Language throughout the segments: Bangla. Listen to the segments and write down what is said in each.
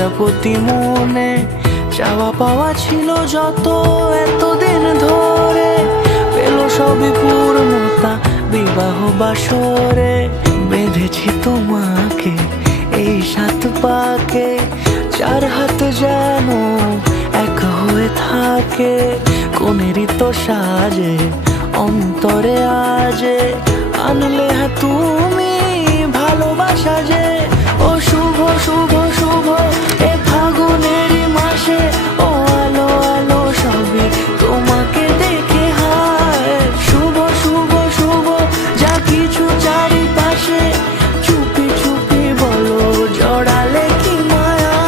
প্রজাপতি মনে চাওয়া পাওয়া ছিল যত এতদিন ধরে, পেল সবই পূর্ণতা বিবাহ বাসরে। বেঁধেছি তোমাকে এই 7 পাকে, 4 হাত যেন এক হয়ে থাকে। কোনেরই তো সাজে অন্তরে আজে আনলে তুমি ভালোবাসা যে। ও শুভ শুভ শুভ এ ফাগুনেরই মাসে, ও আলো আলো সবই তোমাকে দেখে হায়। শুভ শুভ শুভ যা কিছু চারিপাশে, চুপি চুপি বলো জড়ালে কি মায়া।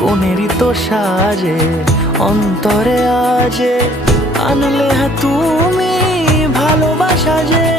কোনেরই তো সাজে অন্তরে আজে আনলে তুমি ভালোবাসা যে।